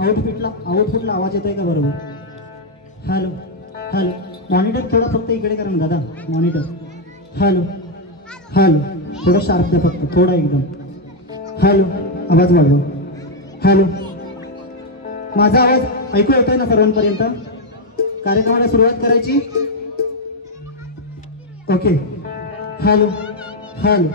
आउटपुटला आवाज येतोय का बरोबर? हॅलो हॅलो, मॉनिटर थोडा फक्त इकडे करा ना दादा, मॉनिटर. हॅलो हॅलो, थोडं शार्प द्या फक्त, थोडा एकदम. हॅलो, आवाज वाढवा. हॅलो, माझा आवाज ऐकू येतोय ना सर्वांपर्यंत? कार्यक्रमाला सुरुवात करायची. ओके. Hello hello.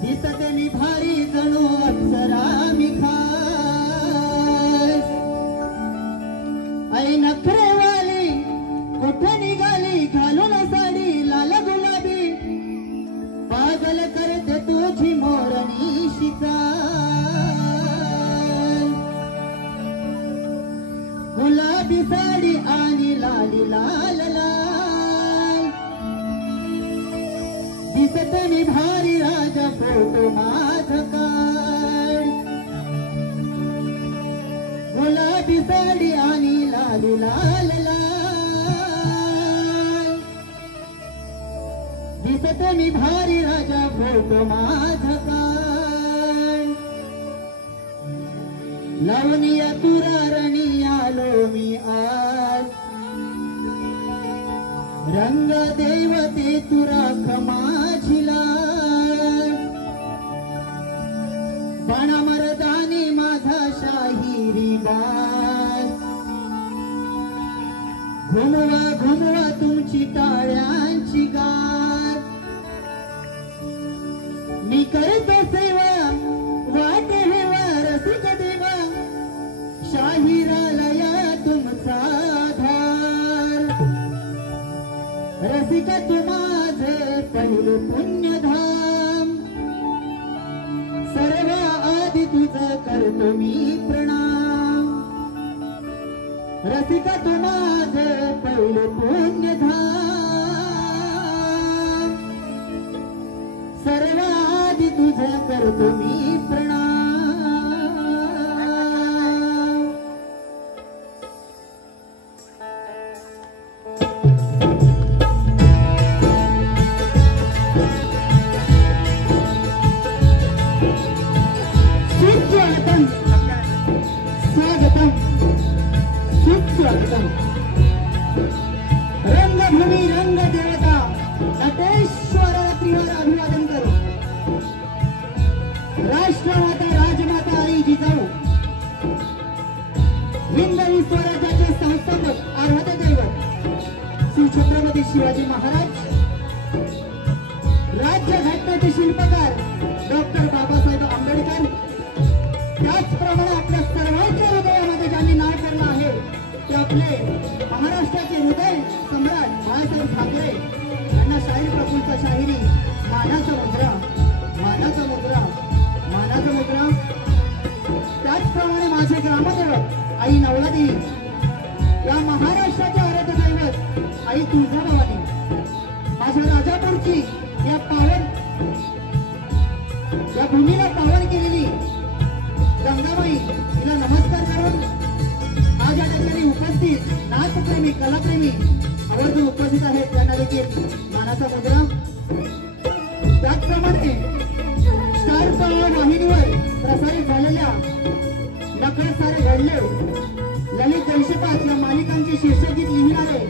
दिसतनी भारी जणू अप्सरा मी खास. आई नखरेवाली कुठे निघाली घालून साडी लाल गुलाबी. पागल करते तुझी मोरणी शिकार. गुलाबी साडी आणि लाली लाल लाल. दिसतनी भारी राजा फोटो माझा काढ. गुलाबी साडी आणि लाली लाल लाल. दिसतनी भारी राजा फोटो माझा काढ. लावणीया तुरारणी आलो मी आज. रंग देवते तुराख माझी लाल. बाणा मर्दानी माझा शाहिरी बाज. घुमवा घुमवा तुमची टाळ्यांची गाज. मी करतो सेवा वाटे हेवा रसिक देवा. शाहिरालया तुमचा धार. रसिक तू माझे पहिले पुण्यधाम. सर्व आधी तुझं करतो मी प्रणाम. रसिक तू माझे पहिले पुण्यधाम. सर्व आधी तुझं करतो मी प्रणाम. रंगभूमी रंग देवता नटेश्वर त्रिवार अभिवादन करू. राष्ट्रमाता राजमाता आई जिजाऊ हिंदवी स्वराज्याचे संस्थापक आराध्य दैवत श्री छत्रपती शिवाजी महाराज. राज्यघटनेचे शिल्पकार डॉक्टर बाबासाहेब आंबेडकर. त्याचप्रमाणे आपल्या सर्वांच्या हृदयामध्ये ज्यांनी नाव करलं आहे ते आपले महाराष्ट्राचे हृदय सम्राट बाळासाहेब ठाकरे यांना शाहीर प्रफुल्ल शाहिरी मानाचा मुद्रा मानाचा मुद्रा मानाचा मुद्रा. त्याचप्रमाणे माझे ग्रामदेवत आई नवलादेवी या महाराष्ट्राचे आराध्य दैवत आई तुळजाभवानी. माझ्या राजापूरची या पावन या भूमीला पावन केलेली गंगाबाई तिला नमस्कार करून आज या ठिकाणी उपस्थित नाचप्रेमी कलाप्रेमी आवर्जून उपस्थित आहेत त्यांना देखील मानाचा मुद्रा. त्याचप्रमाणे स्टार वाहिनीवर प्रसारित झालेल्या नकळ सारे घडले ललित 205 या मालिकांचे शीर्षगीत लिहिणारे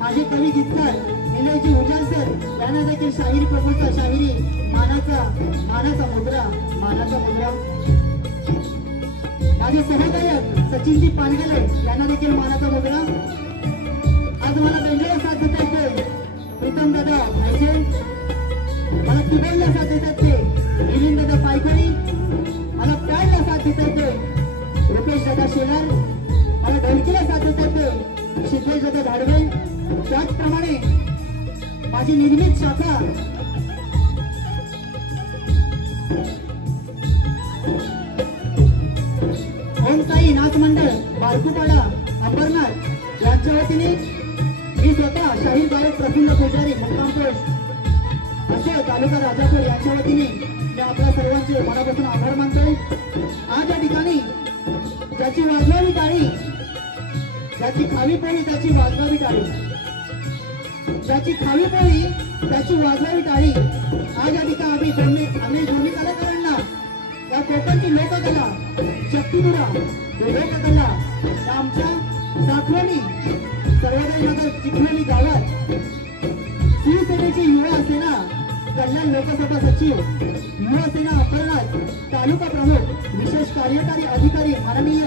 माझे कवी गीतकार निलयजी उजाल सर यांना देखील शाहिरी प्रफुल्ल शाहिरी मानाचा मुद्रा मानाचा मुद्रा. माझे सहगायक सचिनजी पानगले यांना देखील मानाचा मुद्रा. आज मला बेंजोला साथ देतात ते प्रीतम दादा भाईचे. मला किबोर्डला साथ देतात ते मिलिंद दादा पायकरी. मला पॅडला साथ देतात ते रुपेश दादा शेलार. मला ढोलकीला साथ देतात ते सिद्धेश दादा धाडवे. त्याचप्रमाणे माझी निर्मित शाखा ओम साई नाच मंडळ बारकुपाडा अंबरनाथ यांच्या वतीने मी स्वतः शाहीर गायक प्रफुल्ल पुजारी मुक्काम पोस्ट असे तालुका राजापूर यांच्या वतीने मी आपल्या सर्वांचे मनापासून आभार मानतोय. आज या ठिकाणी ज्याची वाजवावी टाळी, ज्याची खावी पोळी त्याची वाजवावी टाळी, ज्याची खावी पोळी त्याची वाजवावी टाळी. आज या ठिकाणी आम्ही दोन्ही कलाकारांना या कोकणची लोककला शक्तिपुरा लोककला या आमच्या साखरोली सर्वोदय चिखलोली गावात शिवसेनेची युवा सेना कल्याण लोकसभा सचिव, युवा सेना अंबरनाथ तालुका प्रमुख, विशेष कार्यकारी अधिकारी माननीय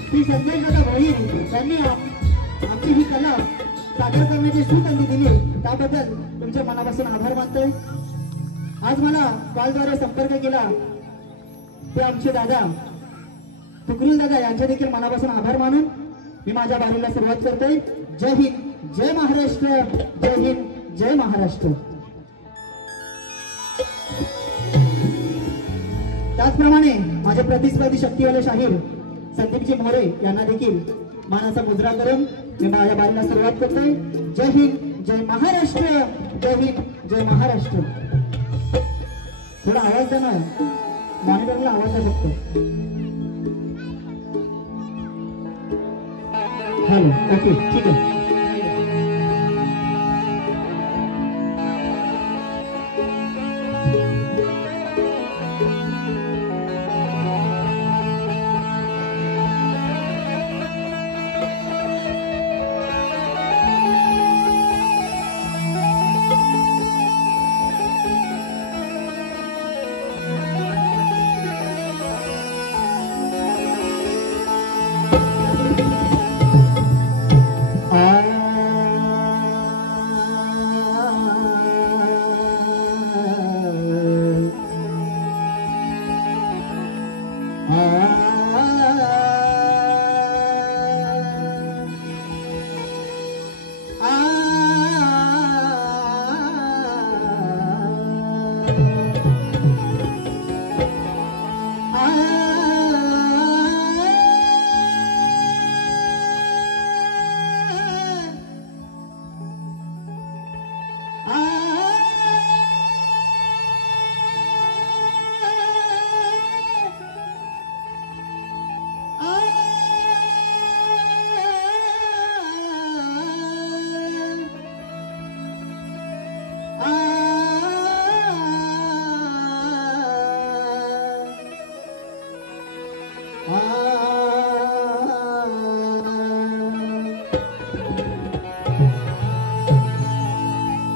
श्री संजय दादा भोईर यांनी आमची ही कला सादर करण्याची सुसंधी दिली त्याबद्दल तुमच्या मनापासून आभार मानतोय. आज मला कॉलद्वारे संपर्क केला ते आमचे दादा तुकरुल दादा यांचे देखील मनापासून आभार मानून मी माझ्या बारीला सुरुवात करतोय. जय हिंद, जय महाराष्ट्र, जय हिंद, जय महाराष्ट्र. त्याचप्रमाणे माझे प्रतिस्पर्धी शक्तीवाले शाहीर संदीपजी मोरे यांना देखील मानाचा मुद्रा करून मी माझ्या बारीला सुरुवात करतोय. जय हिंद, जय महाराष्ट्र, जय हिंद, जय महाराष्ट्र. थोडा आवाज द्या ना, मॉनिटरला आवाज द्या फक्त. हॅलो, ओके, ठीक आहे.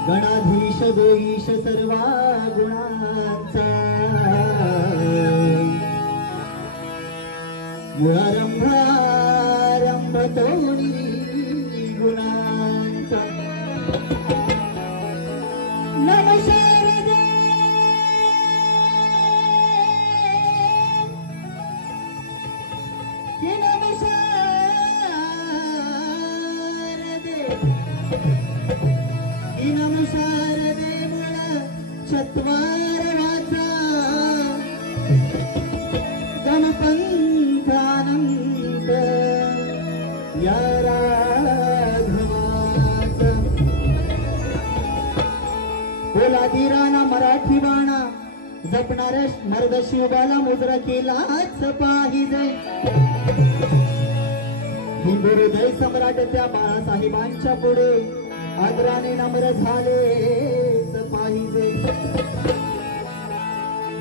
गणाधीश गोईश सर्वा गुणांचा मुळारंभ तोडी गुणांचा. नमस्कार नमस्कार दे मुळा चत्वार वाचा गणपंथानंद या राघवाचा. पोलादिराना मराठी बाणा जपणाऱ्या मर्द शिवबाला मुद्रा केलाच पाहिजे. हिंदू हृदय सम्राट त्या बाळासाहेबांच्या पुढे आदराने नम्र झालेच पाहिजे.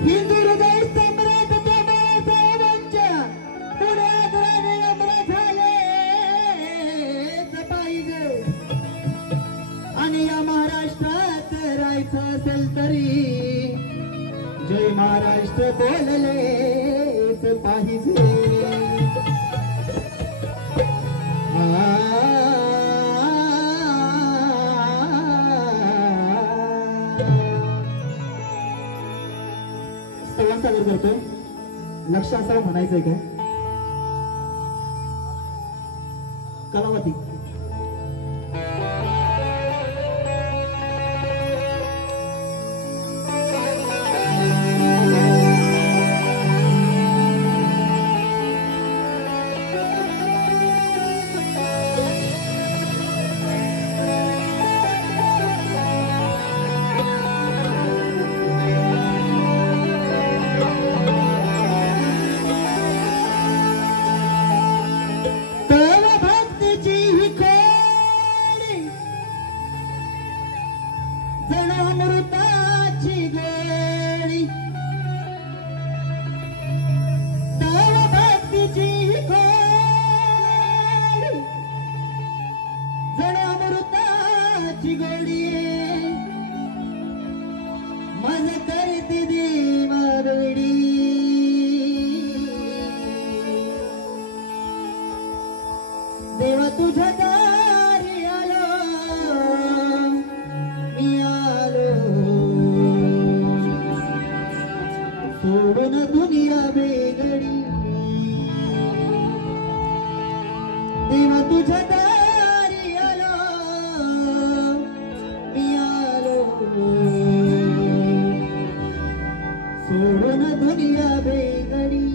हिंदू हृदय सम्राट त्या बाळासाहेबांच्या पुढे आदराने नम्र झालेच पाहिजे. आणि या महाराष्ट्रात राहायचं असेल तरी जय महाराष्ट्र बोललेच पाहिजे. संवाद सादर करतोय. लक्ष असावं म्हणायचंय काय. कलावती जण अमृताची गोडी तव भक्तीची खोडी जण अमृताची गोडी मन करते देवा वेडी देवा तुझ्या दारी आलो मी आलो सोडून दुनिया बेगडी देवा तुझ्या दारी आलो मी आलो सोडून दुनिया बेगडी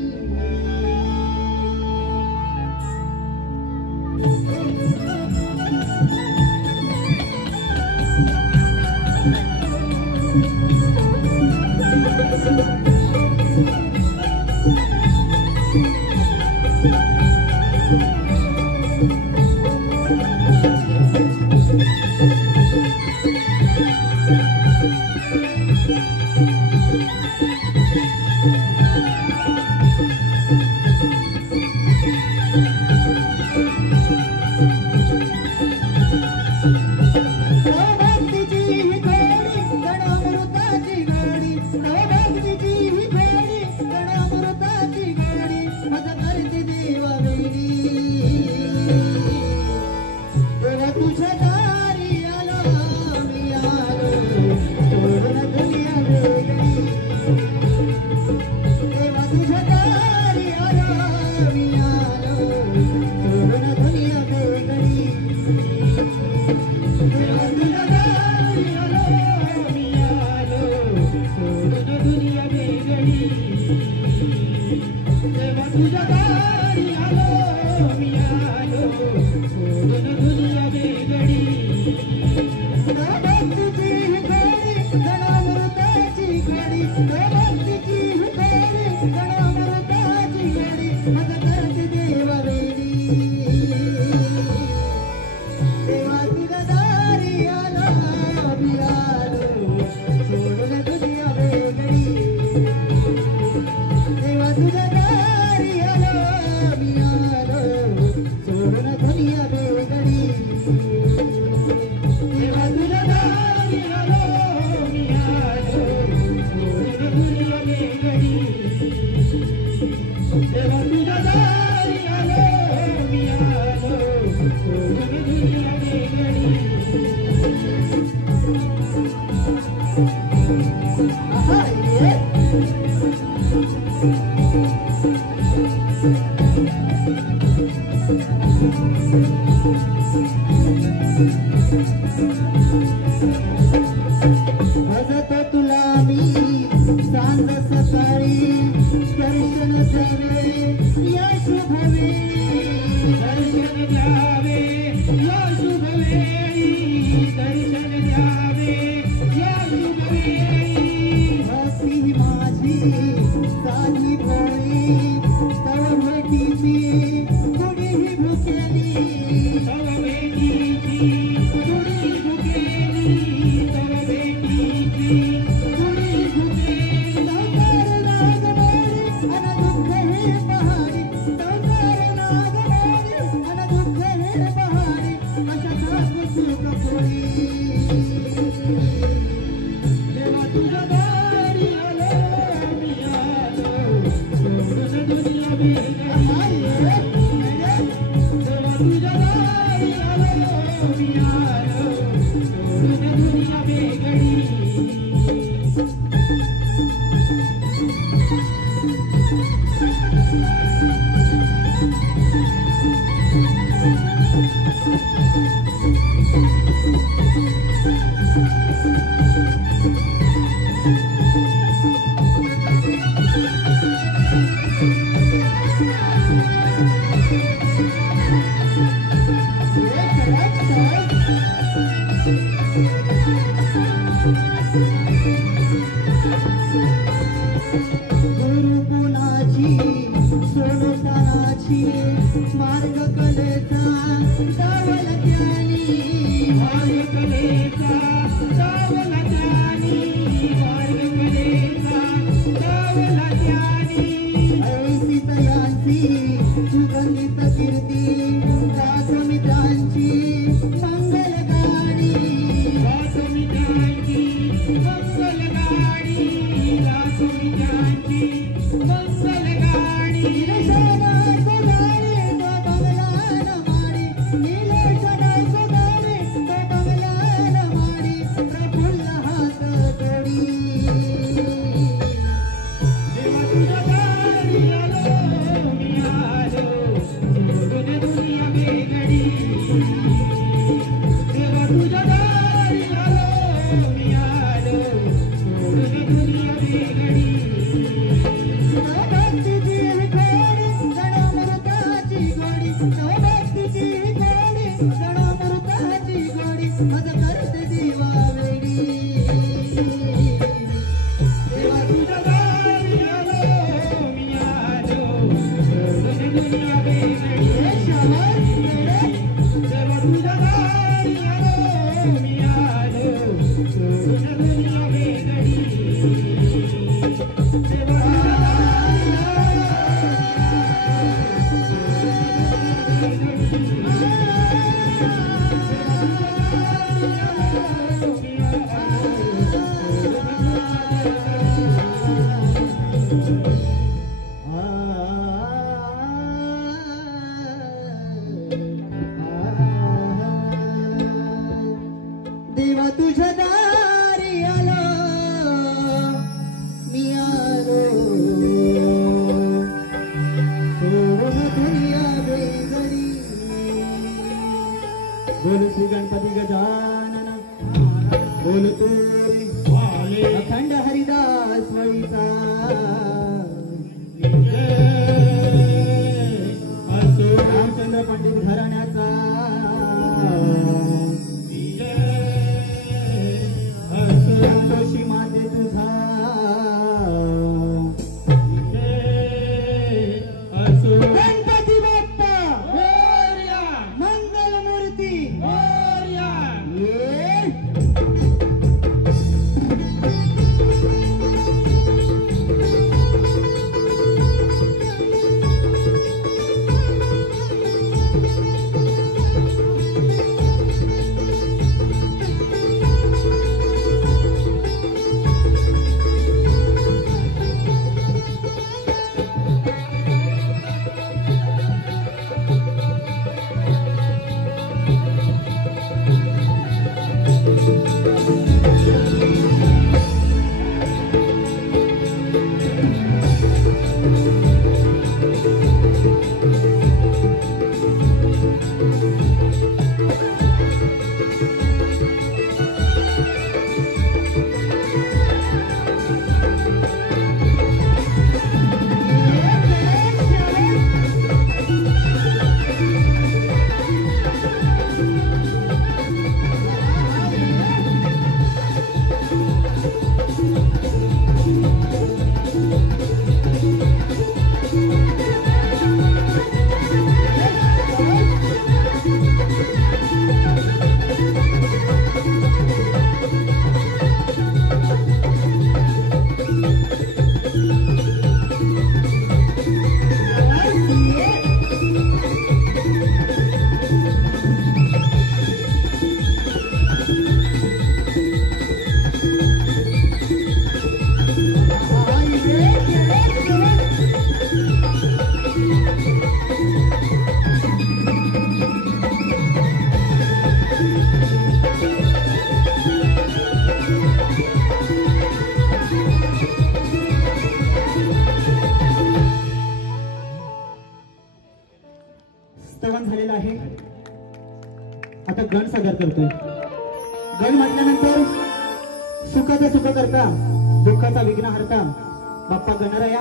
मार्ग कलेचा दावला त्यानी मार्ग कलेचा दावला बोलतो रे अखंड हरिदास वळीचा रामचंद्र पंडित घराण्याचा संतोषी माते तुझा गणपती बाप्पा मंगल मूर्ती स्तवन झालेला आहे. आता गण सादर करतोय. गण म्हटल्यानंतर सुखाचा सुख करता दुःखाचा विघ्न हरता बाप्पा गणराया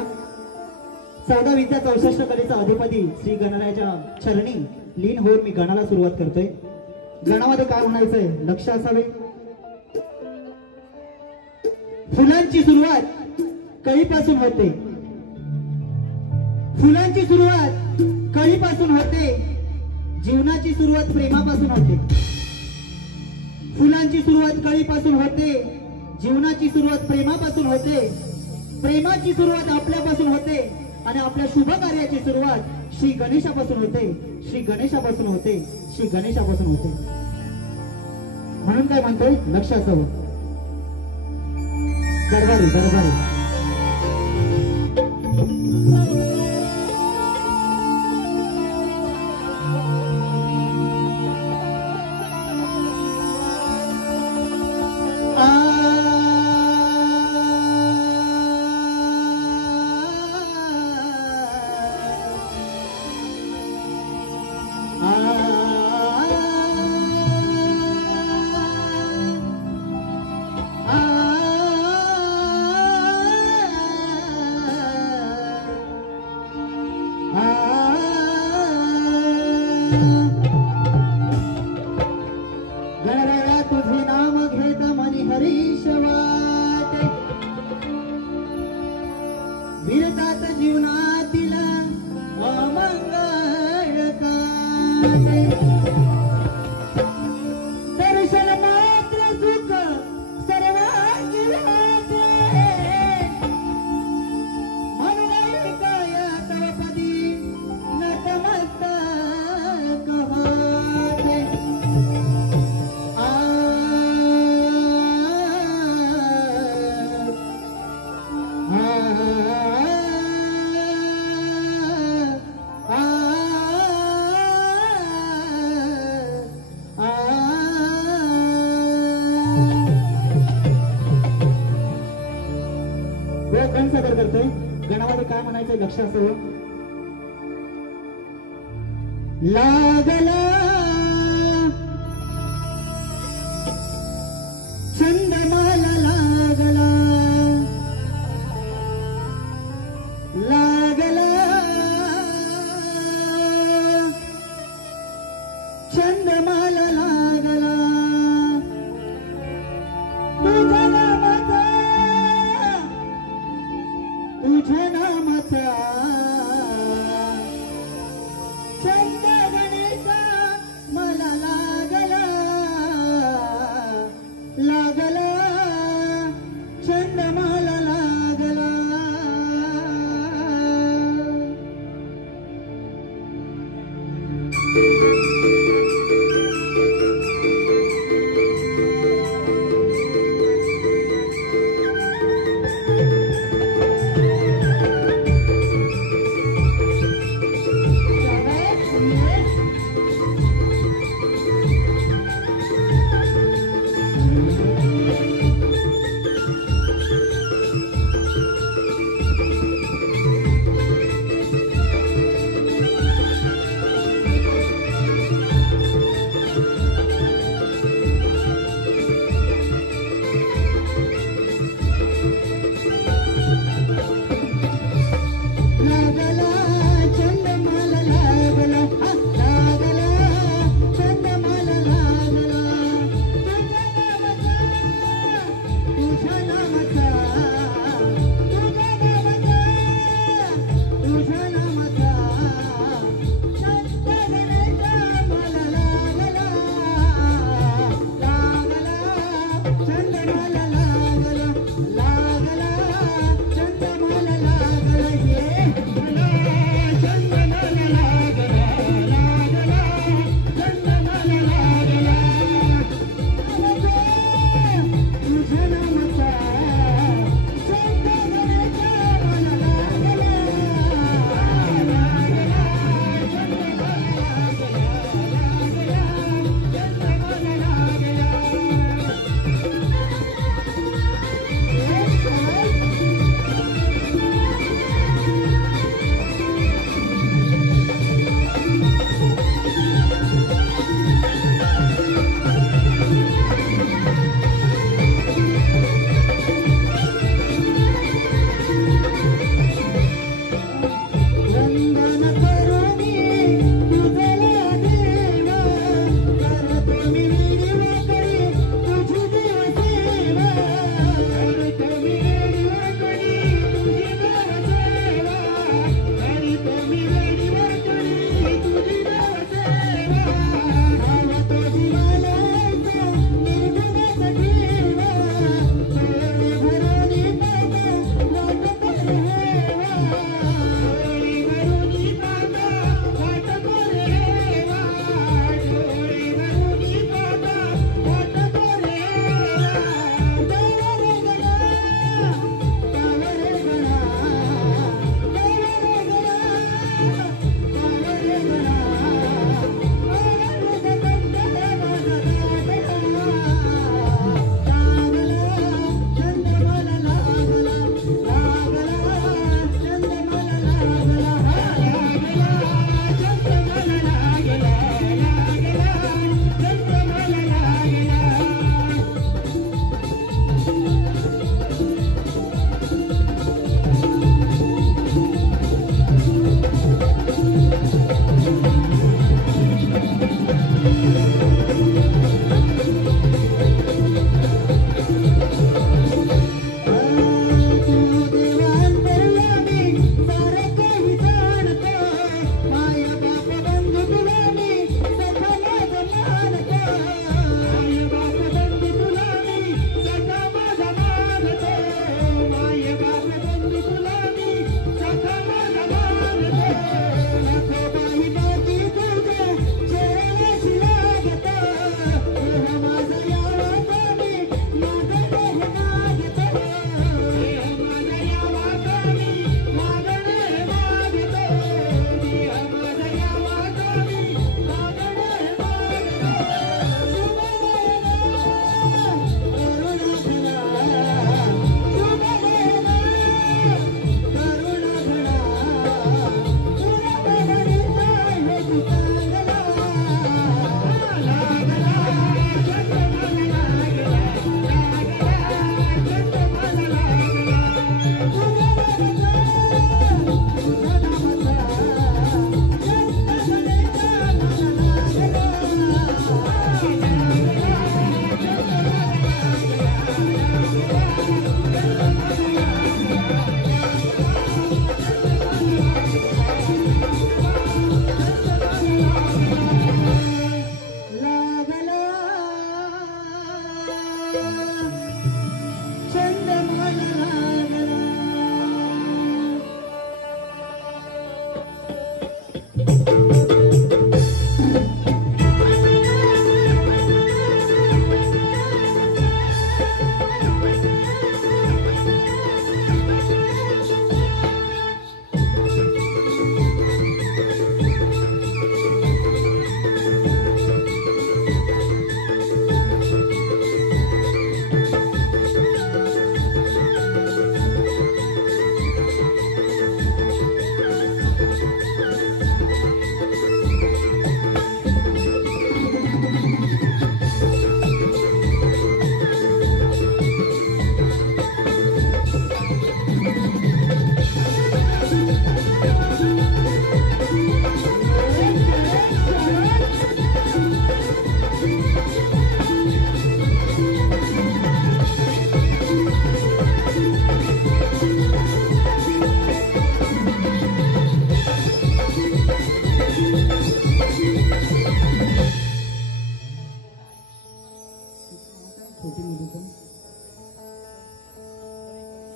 14 विद्या 64 कलेचा अधिपती श्री गणरायाच्या चरणी लीन होऊन मी गणाला सुरुवात करतोय. गणामध्ये काय म्हणायचंय लक्ष असावे. फुलांची सुरुवात कळीपासून होते. फुलांची सुरुवात कळीपासून होते. जीवनाची सुरुवात प्रेमापासून होते. फुलांची सुरुवात कळीपासून होते. जीवनाची सुरुवात प्रेमापासून होते. प्रेमाची सुरुवात आपल्यापासून होते आणि आपल्या शुभ कार्याची सुरुवात श्री गणेशापासून होते. श्री गणेशापासून होते. श्री गणेशापासून होते. म्हणून काय म्हणतोय लक्ष असावं. दरबारी दरबारी गणराया तुझे नाम घेत मनी हरीश वाटे. विरतात जीवनातील अमंगळ काटे. दर्शन मात्र सुख सर्वांची राहते. म्हणून ऐकाया तव पदी नतमस्तक वाटे. गण सादर करतोय. गणामध्ये काय म्हणायचं लक्ष असावं. लागला छंद तुझ्या नामाचा तुझ्या नामाचा छंद गणेशा मला लागला लागला छंद मला लागला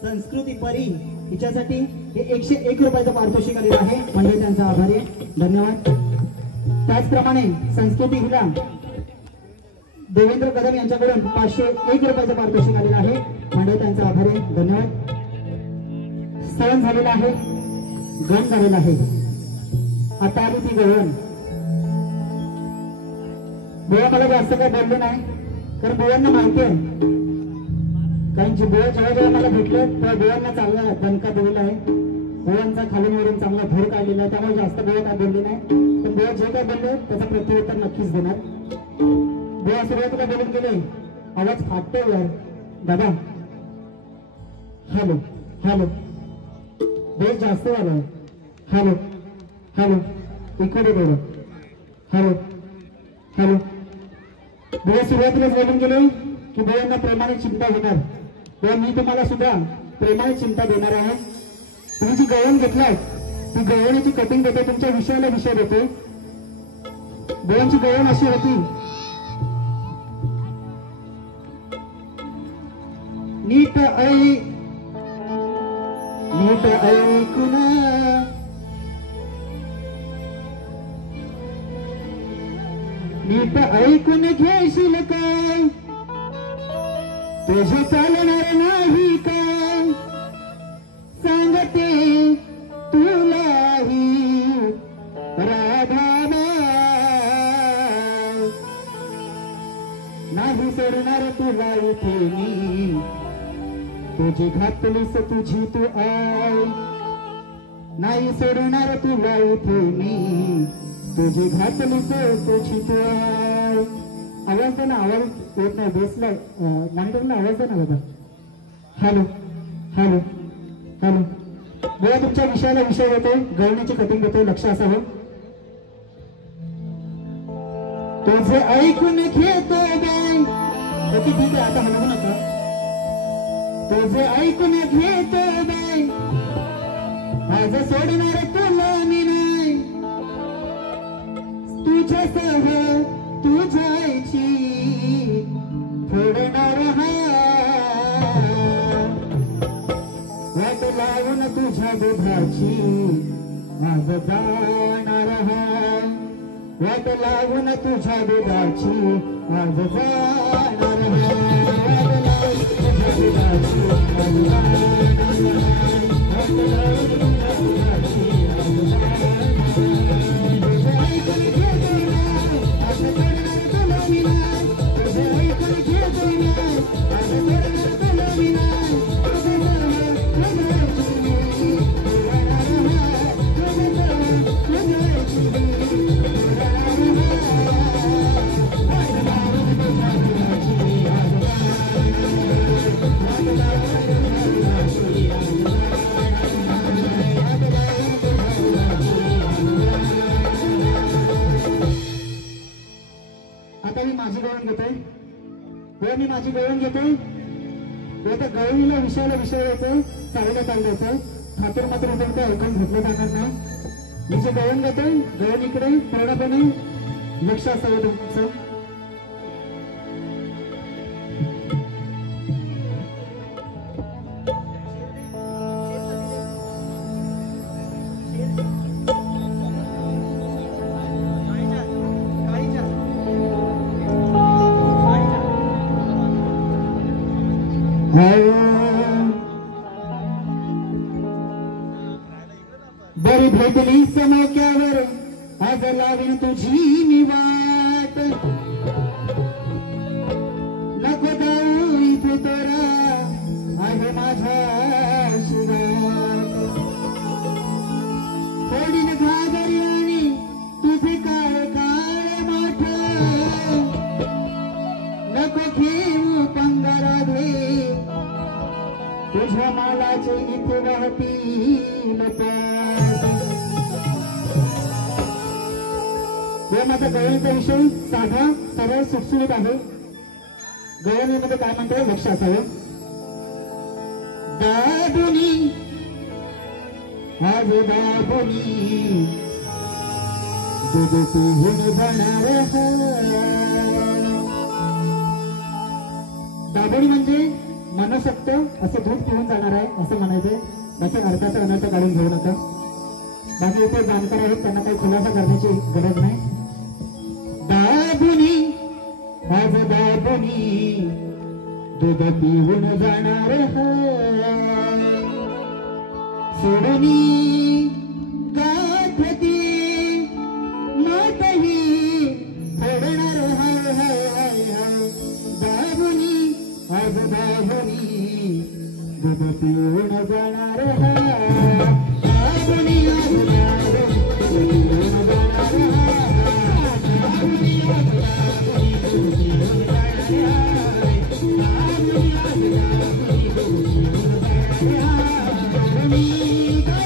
संस्कृती परी हिच्यासाठी हे 101 रुपयाचं पारितोषिक आलेलं आहे म्हणजे त्यांचा आभारी आहे. धन्यवाद. त्याचप्रमाणे संस्कृती हिला देवेंद्र कदम यांच्याकडून 501 रुपयाचं पारितोषिक आलेलं आहे म्हणजे त्यांचा आभारी आहे. धन्यवाद. सण झालेला आहे, गण झालेला आहे. आता आली ती गवळण. बुवा मला जास्त काय बोललो नाही कारण बुवांना माहिती आहे कारण जे बुवा जेव्हा मला भेटले तेव्हा बुवांना चांगला दणका दिलेला आहे. बुवांचा खालून वरून चांगला भर काढलेला आहे त्यामुळे जास्त बुवा काय बोलले नाही पण बुवा जे काय बोलले त्याचा प्रत्युत्तर नक्कीच देणार. बुवा सुरुवातीला बोलून गेले आवाज फाटतो यार दादा. हॅलो हॅलो बेस जास्त झालं. हॅलो हॅलो इकडे बोला. Hello hello. बुवा सुरुवातीलाच बोलून गेले की बुवांना प्रेमाने चिंता होणार. बुवा मी तुम्हाला सुद्धा प्रेमाने चिंता देणार आहे. तुम्ही जी गवळण घेतलाय ती गवळणीची कटिंग देते तुमच्या विषयाला विषय देते. बुवांची गवळण अशी होती नीट ऐकून नीट ऐकून घेशील काय तुझं चालणार नाही काय सांगते तुलाही राधाबाई नाही सोडणार तुला इथे मी तुझी घातलीस तुझी तू आई नाही सोडणार तुला इथे मी तुझी घातलीस तुझी तू आई. आवाज दे ना. आवाज येत नाही बेसला मॉनिटरला आवाज दे ना बाबा. Hello hello hello. बुवा तुमच्या विषयाला विषय देतो गवळणीची कटिंग देतो लक्ष असावं. तुझे ऐकून घेतो बाई ओके ठीक आहे आता हलवू नका. तुझे ऐकून घेतो बाई माझं सोडणार तुला मी नाही तुझ्यासह तू जायची फोडणार हा वाट लावून तुझ्या दुधाची माझं जाणार हा वाट लावून तुझ्या दुधाची माझं जाणार हा वाट लावून तुझ्या दुधाची माझं जाणार हा वाट लावून तुझ्या दुधाची माझं जाणार तुझे ऐकून घेतो नाही असं करणार तुला मी नाही तुझे ऐकून घेतो नाही असं करणार तुला मी नाही तुझे आता मी माझी गवळण घेतोय. मी माझी गवळण घेतोय. आता गवळणीला विषयाला विषय येतो चाललं चाललं होतं खातर मात्र उठून काय ऐकून घेतलं जाणार नाही. मी जे गवळण घेतोय गवळणीकडे पूर्णपणे लक्ष असावं तुमचं. बरी भेटली समोक्यावर आज लावीन तुझी मी वाट नको जाऊ इथे तोरा आहे माझ्या शिवाट फोडीन घागरी आणि तुझे काळ काळ माठ नको घेऊ पंगारा घे तुझ्या मालाचे इथे वाहतील माझा गवळणीचा विषय साधा सरळ सुटसुटीत आहे. गवळणीमध्ये काय म्हणतोय लक्ष असावं. दाबुनी आज दाबुनी दूध पिऊन जाणार. दाबुनी म्हणजे मनसोक्त असं दूध पिऊन जाणार आहे. असं अर्थाचा अनर्थ काढून घेऊ नका. बाकी इथे जाणकार आहेत त्यांना काही खुलासा करण्याची गरज नाही. दाबुनी आज दाबुनी दूध पिऊन जाणार सोडूनी गाठती मातही फोडणार दाबुनी आज दाबुनी दूध पिऊन जाणार दाबुनी आज दाबुनी दूध पिऊन जाणार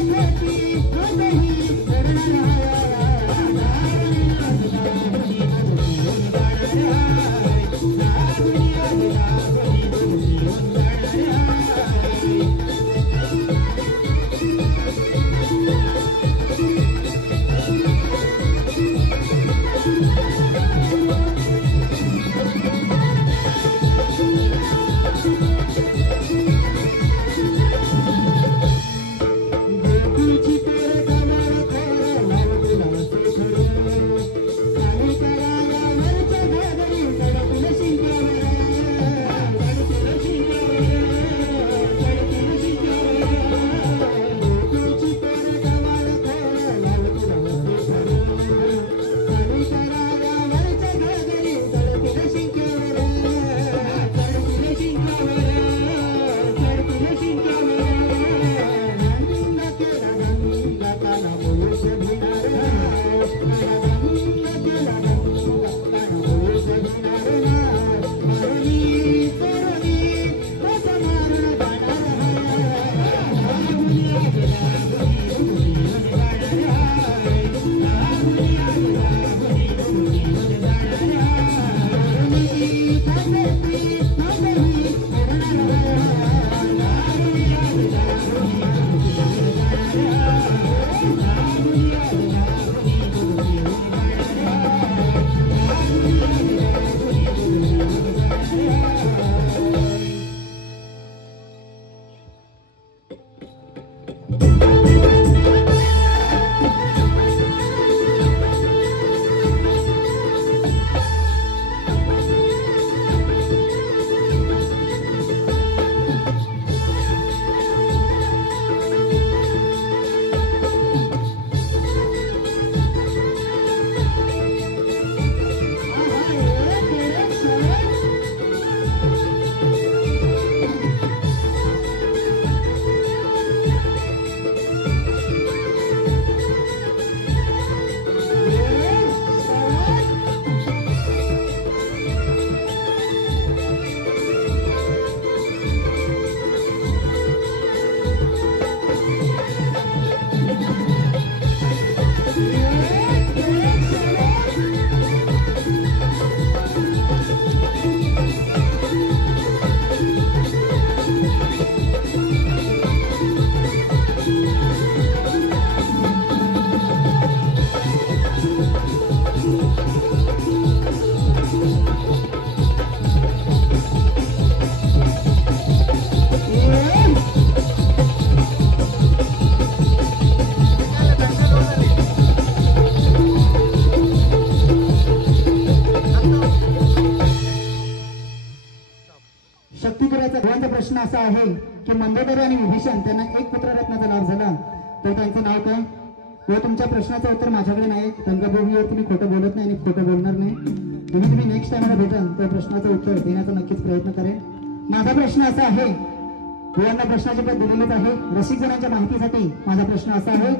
प्रश्न असा आहे की मंदोदरी आणि विभीषण त्यांना एक पुत्ररत्नाचा लाभ झाला तर त्यांचं नाव काय? व तुमच्या प्रश्नाचं उत्तर माझ्याकडे नाही. रंगभूमीवर तुम्ही खोटं बोलत नाही आणि खोटं बोलणार नाही. तुम्ही नेक्स्ट टाइमला भेटाल तर प्रश्नाचं उत्तर देण्याचा नक्कीच प्रयत्न करेन. माझा प्रश्न असा आहे, यांना प्रश्नाची पद दिलेलीच आहे. रसिक जणांच्या माहितीसाठी माझा प्रश्न असा आहे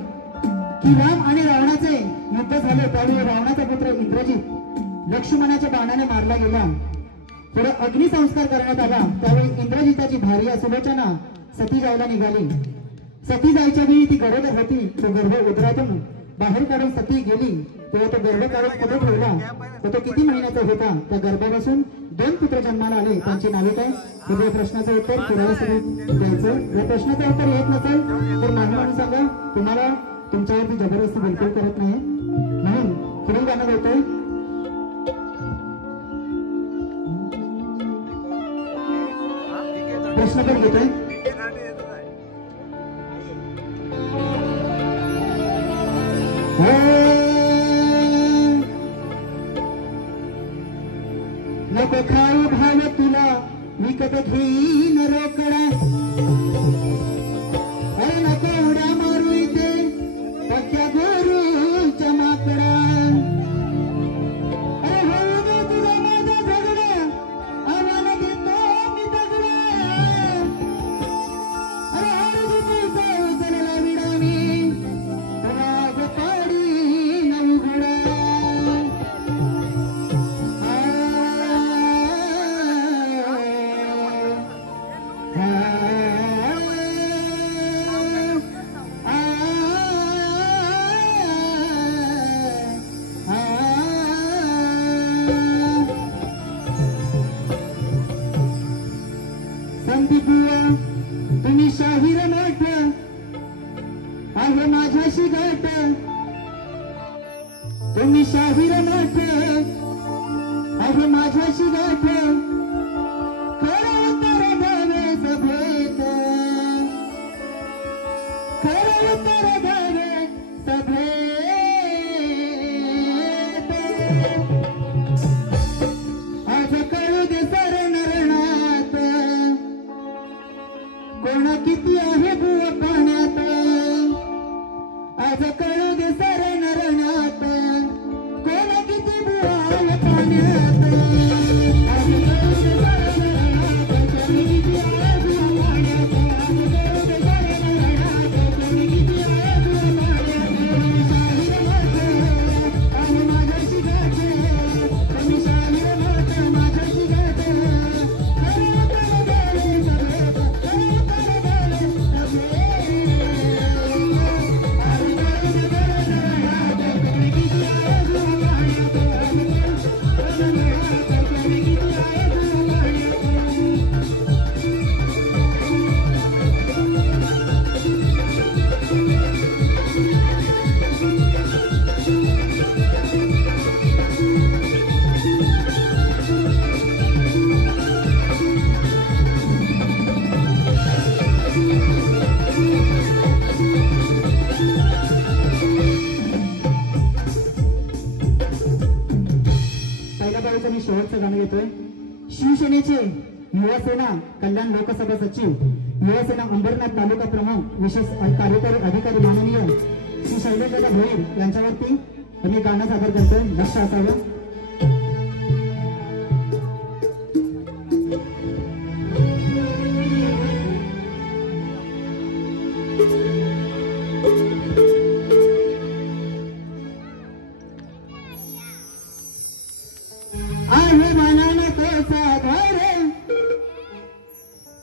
की राम आणि रावणाचे युद्ध झाले त्यावेळी रावणाचा पुत्र इंद्रजित लक्ष्मणाच्या बाणाने मारला गेला. पुढे अग्निसंस्कार करण्यात आला त्यावेळी इंद्रजिताची भार्या सुलोचना सती जायला निघाली. सती जायच्या वेळी ती गरोदर होती. तो गर्भ उदरातून बाहेर काढून सती गेली तेव्हा तो गर्भ काढून कुठे ठेवला तर तो किती महिन्याचा होता? त्या गर्भापासून 2 पुत्र जन्माला आले. त्यांची नावे काय? तर या प्रश्नाचं उत्तर पुढे सुरू द्यायचं. या प्रश्नाचं उत्तर येत नसेल तर मान्य म्हणून सांगा. तुम्हाला तुमच्यावरती जबरदस्ती बिलकुल करत नाही. म्हणून पुढील गाणं बोलतोय. प्रश्न पण घेतोय. बुवा तुम्ही शाहीर मोठ आहे माझ्याशी गाठ तुम्ही शाहीर मोठ आहे माझ्याशी गाठ खरं उत्तर द्यावे सभेत खरं उत्तर द्यावे सभेत आज कळू दे सर नरणात कोण किती आहे बुवा पाण्यात आज कळू दे सर नरणात कोण किती बुवा आहे पाण्यात आज कळू दे सर नरणात कोण किती आहे बुवा पाण्यात आज कळू दे सर नरणात कोण किती आहे बुवा पाण्यात शाहीर मोठ आहे माझ्याशी गाठ तुम्ही शाहीर मोठ माझ्याशी गाठ खरं उत्तर द्यावे सभेत खरं उत्तर द्यावे पहिल्या बारीचं मी शेवटचं गाणं घेतोय. शिवसेनेचे युवासेना कल्याण लोकसभा सचिव युवासेना अंबरनाथ तालुका प्रमुख विशेष कार्यकारी अधिकारी माननीय श्री शैलेशदादा भोईर यांच्यावरती मी गाणं सादर करतोय. लक्ष असावं. आहे मानानं तोचा धार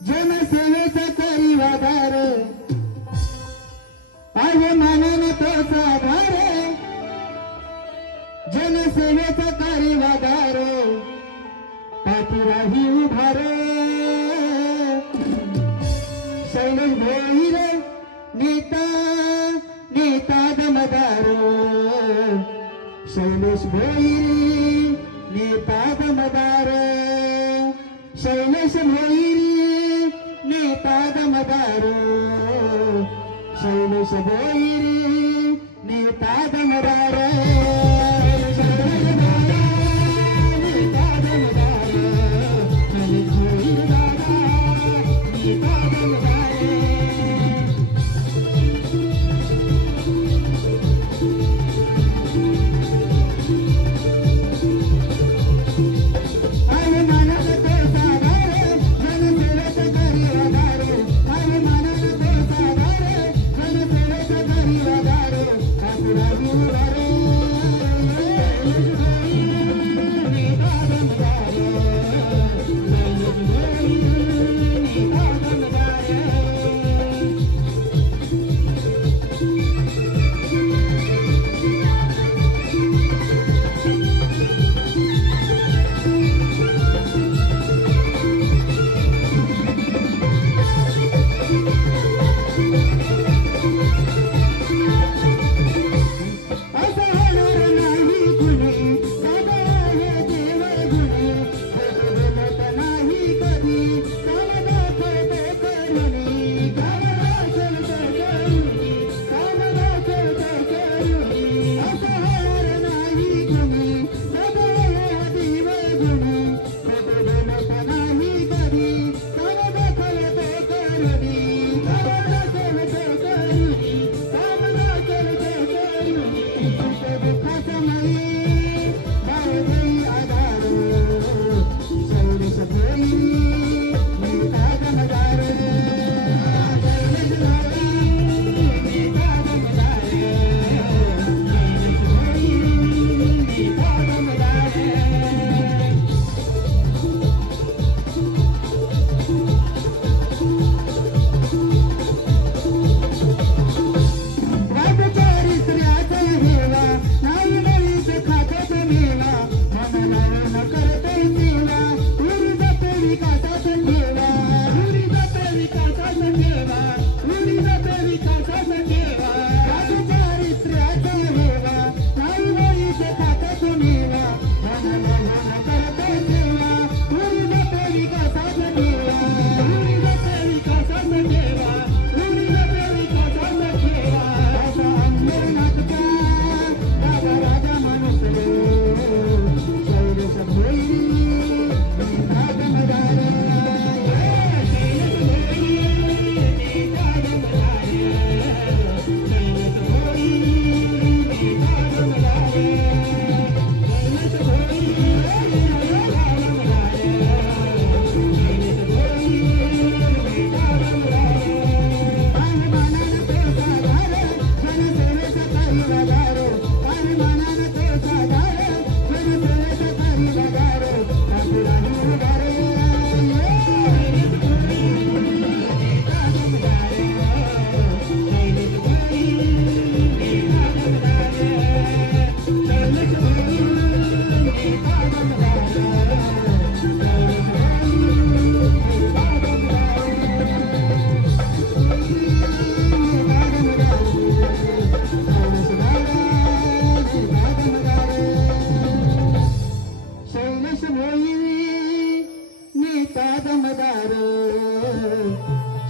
जनसेवेचा करी वादार आहे मानानं तोचा धार जनसेवेचा करी वादार पाठीराही उभार शैलेश भोईर नेता नेता दमदार शैलेश भोईर नेता दमदार शैलेश भोईर नेता दमदार शैलेश भोईर नेता दमदार शैलेश भोईर नेता दमदार शैलेश भोईर दादा नेता दमदार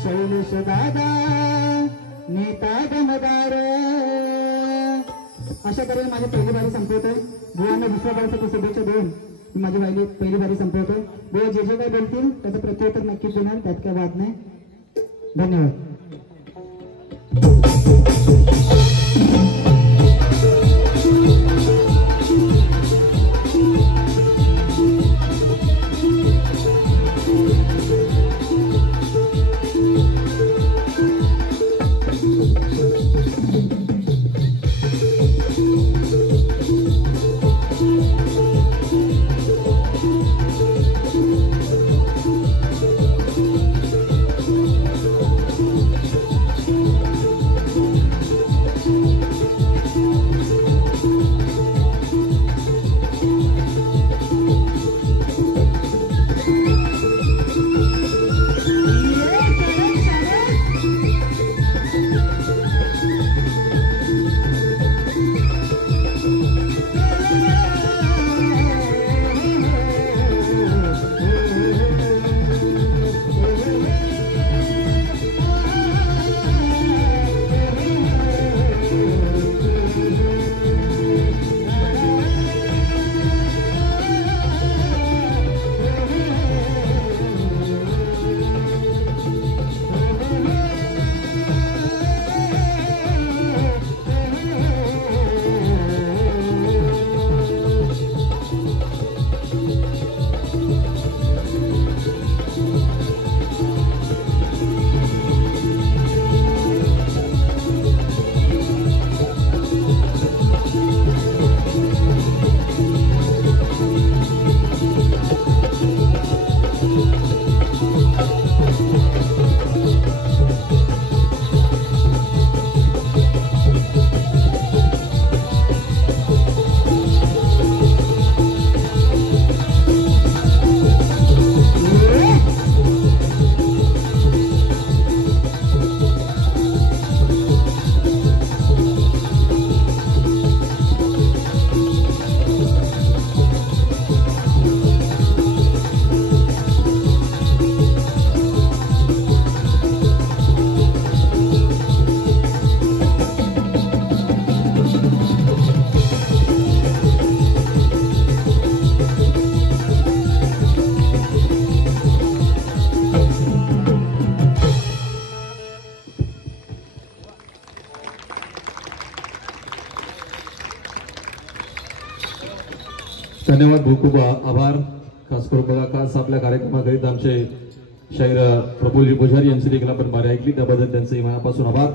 शैलेश दादा नेता दमदार. अशा तऱ्हेने माझी पहिली बारी संपवतोय. बुवांना दुसऱ्या बारीसाठी शुभेच्छा देऊन माझी पहिली बारी संपवतोय. बुवा जे काय बोलतील त्याचं प्रत्युत्तर नक्कीच देणार, त्यात काय वाद नाही. धन्यवाद. धन्यवाद. खूप खूप आभार. खास करून बघा खास आपल्या कार्यक्रमाकरिता आमचे शाहीर प्रफुल्लजी पुजारी यांची देखील आपण बारी ऐकली, त्याबद्दल त्यांचे मनापासून आभार.